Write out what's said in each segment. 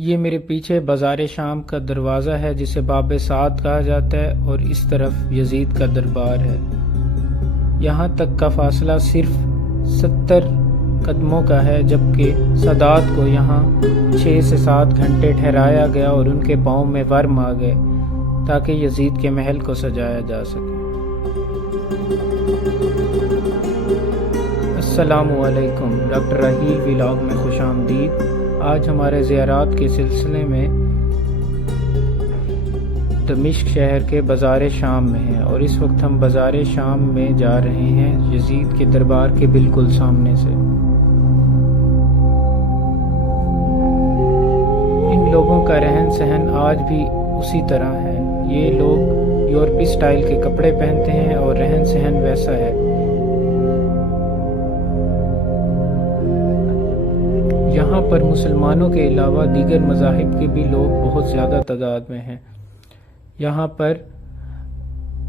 یہ میرے پیچھے بازار شام کا دروازہ ہے جسے باب سعد کہا جاتا ہے، اور اس طرف یزید کا دربار ہے۔ یہاں تک کا فاصلہ صرف 70 قدموں کا ہے، جبکہ سادات کو یہاں 6 سے 7 گھنٹے ٹھہرایا گیا اور ان کے پاؤں میں ورم آ گئے تاکہ یزید کے محل کو سجایا جا سکے۔ السلام علیکم، ڈاکٹر راحیل ولاگ میں خوش آمدید۔ آج ہمارے زیارات کے سلسلے میں دمشق شہر کے بازار شام میں ہیں، اور اس وقت ہم بازار شام میں جا رہے ہیں، یزید کے دربار کے بالکل سامنے سے۔ ان لوگوں کا رہن سہن آج بھی اسی طرح ہے۔ یہ لوگ یورپی سٹائل کے کپڑے پہنتے ہیں اور رہن سہن ویسا ہے۔ یہاں پر مسلمانوں کے علاوہ دیگر مذاہب کے بھی لوگ بہت زیادہ تعداد میں ہیں۔ یہاں پر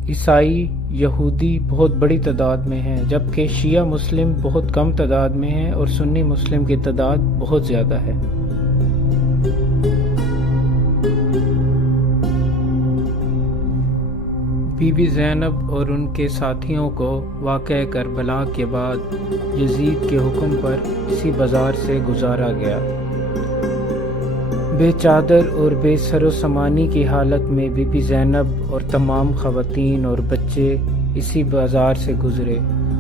عیسائی، یہودی بہت بڑی تعداد میں ہیں، جبکہ شیعہ مسلم بہت کم تعداد میں ہیں اور سنی مسلم کی تعداد بہت زیادہ ہے۔ بی بی زینب اور ان کے ساتھیوں کو واقعہ کربلا کے بعد یزید کے حکم پر اسی بازار سے گزارا گیا۔ بے چادر اور بے سر و سامانی کی حالت میں بی بی زینب اور تمام خواتین اور بچے اسی بازار سے گزرے،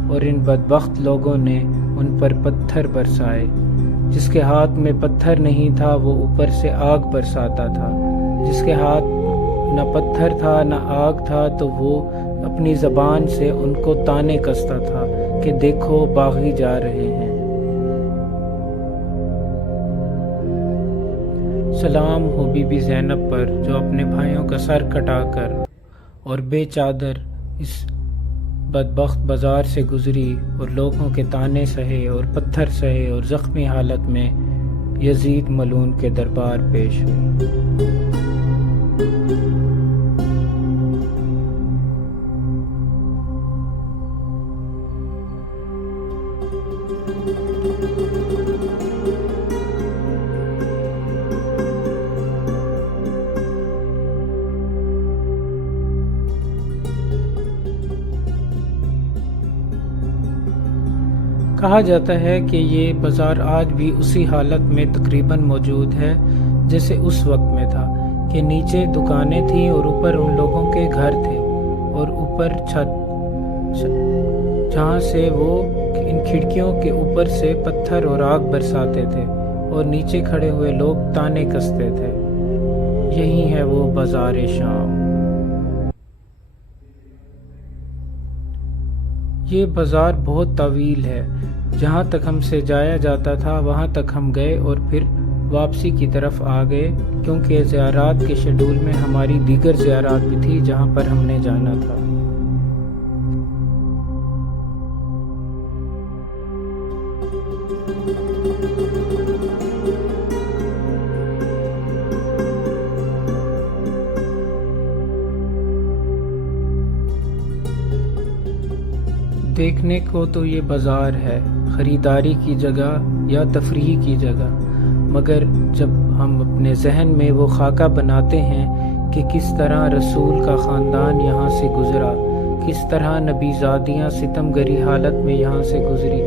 اور ان بدبخت لوگوں نے ان پر پتھر برسائے۔ جس کے ہاتھ میں پتھر نہیں تھا وہ اوپر سے آگ برساتا تھا، جس کے ہاتھ نہ پتھر تھا نہ آگ تھا تو وہ اپنی زبان سے ان کو تانے کستا تھا کہ دیکھو باغی جا رہے ہیں۔ سلام ہو بی بی زینب پر جو اپنے بھائیوں کا سر کٹا کر اور بے چادر اس بدبخت بازار سے گزری اور لوگوں کے تانے سہے اور پتھر سہے اور زخمی حالت میں یزید ملعون کے دربار پیش ہوئی۔ کہا جاتا ہے کہ یہ بازار آج بھی اسی حالت میں تقریباً موجود ہے جیسے اس وقت میں تھا، کہ نیچے دکانیں تھیں اور اوپر ان لوگوں کے گھر تھے، اور اوپر چھت جہاں سے وہ ان کھڑکیوں کے اوپر سے پتھر اور آگ برساتے تھے اور نیچے کھڑے ہوئے لوگ تانے کستے تھے۔ یہی ہے وہ بازار شام۔ یہ بازار بہت طویل ہے۔ جہاں تک ہم سے جایا جاتا تھا وہاں تک ہم گئے اور پھر واپسی کی طرف آ گئے، کیونکہ زیارات کے شیڈول میں ہماری دیگر زیارات بھی تھی جہاں پر ہم نے جانا تھا۔ دیکھنے کو تو یہ بازار ہے، خریداری کی جگہ یا تفریح کی جگہ، مگر جب ہم اپنے ذہن میں وہ خاکہ بناتے ہیں کہ کس طرح رسول کا خاندان یہاں سے گزرا، کس طرح نبی زادیاں ستم گری حالت میں یہاں سے گزری،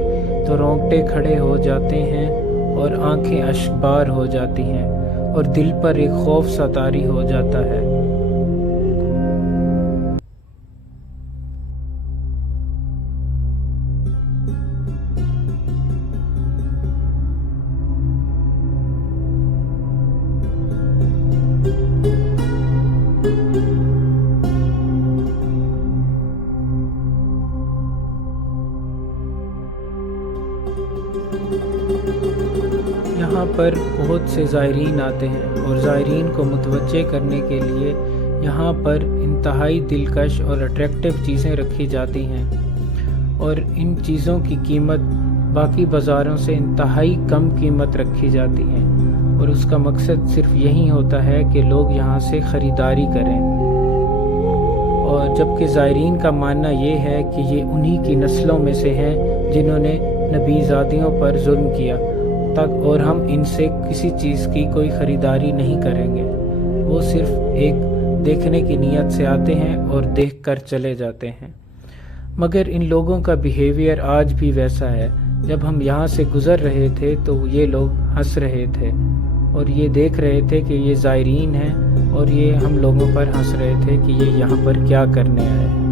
تو رونگٹے کھڑے ہو جاتے ہیں اور آنکھیں اشکبار ہو جاتی ہیں اور دل پر ایک خوف سا طاری ہو جاتا ہے۔ یہاں پر بہت سے زائرین آتے ہیں، اور زائرین کو متوجہ کرنے کے لیے یہاں پر انتہائی دلکش اور اٹریکٹیو چیزیں رکھی جاتی ہیں، اور ان چیزوں کی قیمت باقی بازاروں سے انتہائی کم قیمت رکھی جاتی ہیں، اور اس کا مقصد صرف یہی ہوتا ہے کہ لوگ یہاں سے خریداری کریں۔ اور جبکہ زائرین کا ماننا یہ ہے کہ یہ انہی کی نسلوں میں سے ہیں جنہوں نے نبی زادیوں پر ظلم کیا، تک اور ہم ان سے کسی چیز کی کوئی خریداری نہیں کریں گے. وہ صرف ایک دیکھنے کی نیت سے آتے ہیں اور دیکھ کر چلے جاتے ہیں. مگر ان لوگوں کا بیہیویئر آج بھی ویسا ہے. جب ہم یہاں سے گزر رہے تھے تو یہ لوگ ہنس رہے تھے اور یہ دیکھ رہے تھے کہ یہ زائرین ہیں اور یہ ہم لوگوں پر ہنس رہے تھے کہ یہ یہاں پر کیا کرنے آئے ہیں.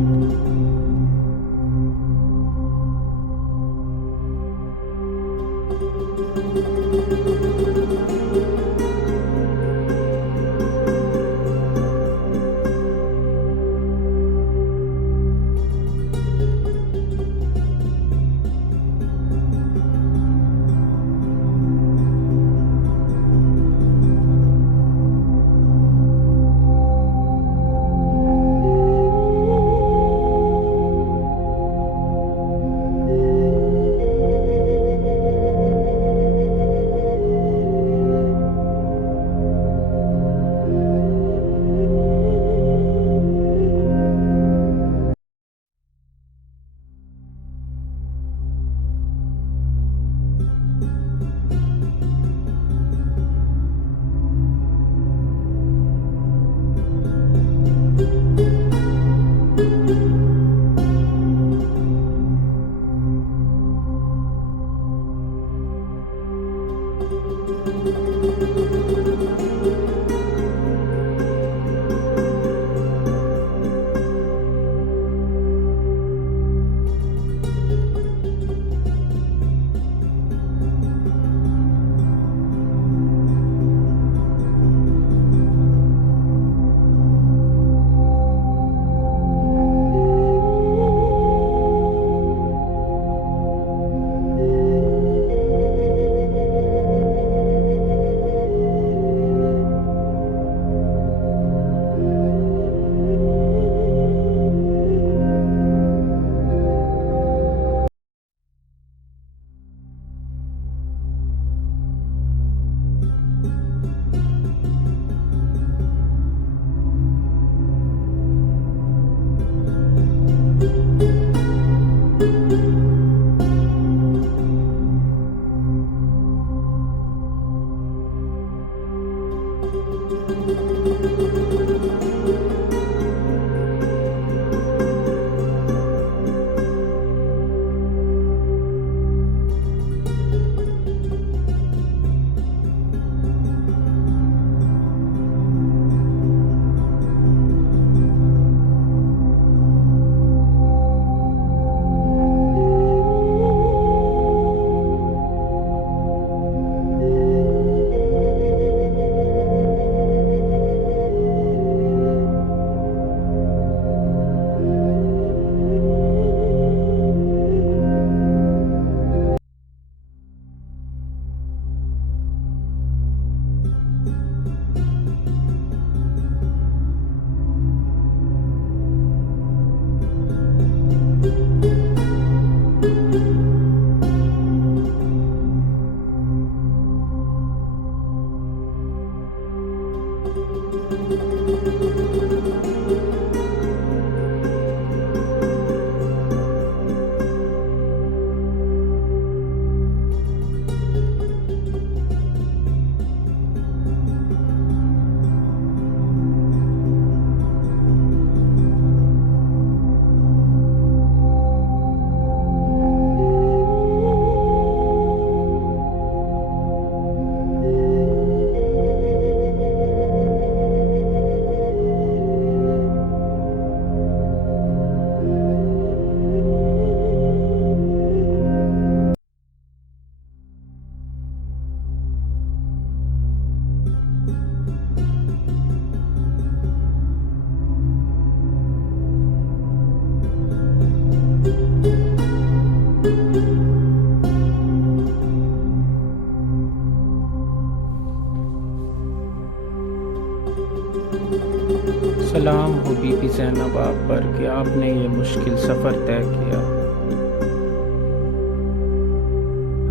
سلام ہو بی بی زینب آپ پر کہ آپ نے یہ مشکل سفر طے کیا.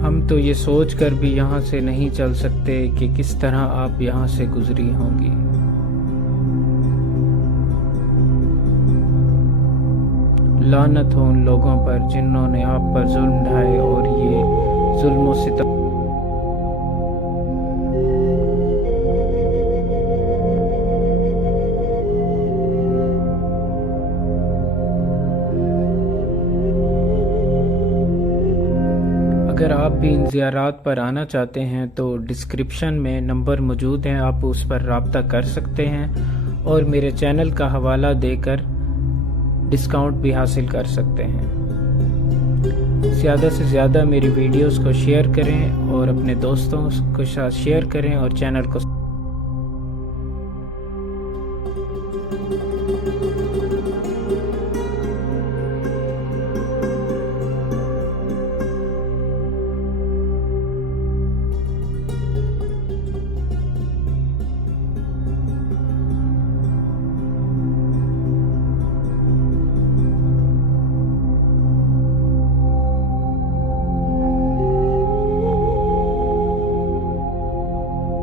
ہم تو یہ سوچ کر بھی یہاں سے نہیں چل سکتے کہ کس طرح آپ یہاں سے گزری ہوں گی. لعنت ہو ان لوگوں پر جنہوں نے آپ پر ظلم ڈھائے اور یہ ظلم و ستم اگر آپ بھی ان زیارات پر آنا چاہتے ہیں تو ڈسکرپشن میں نمبر موجود ہیں، آپ اس پر رابطہ کر سکتے ہیں اور میرے چینل کا حوالہ دے کر ڈسکاؤنٹ بھی حاصل کر سکتے ہیں۔ زیادہ سے زیادہ میری ویڈیوز کو شیئر کریں اور اپنے دوستوں کے ساتھ شیئر کریں اور چینل کو